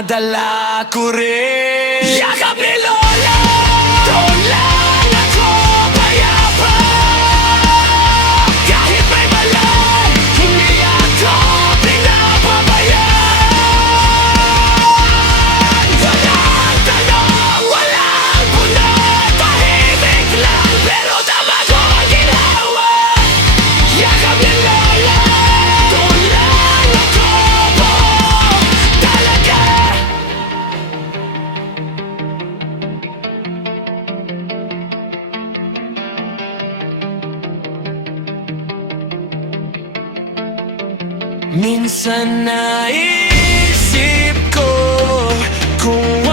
dinadala ko rin. Yakap ni Lola, doon lang ako payapa. Kahit may malay, hindi ako pinapabayaan. Walang tanong, walang punot, tahimik lang, pero tama ko ang ginawa. Yakap ni Lola, doon lang ako po talaga. Minsan naisip ko kung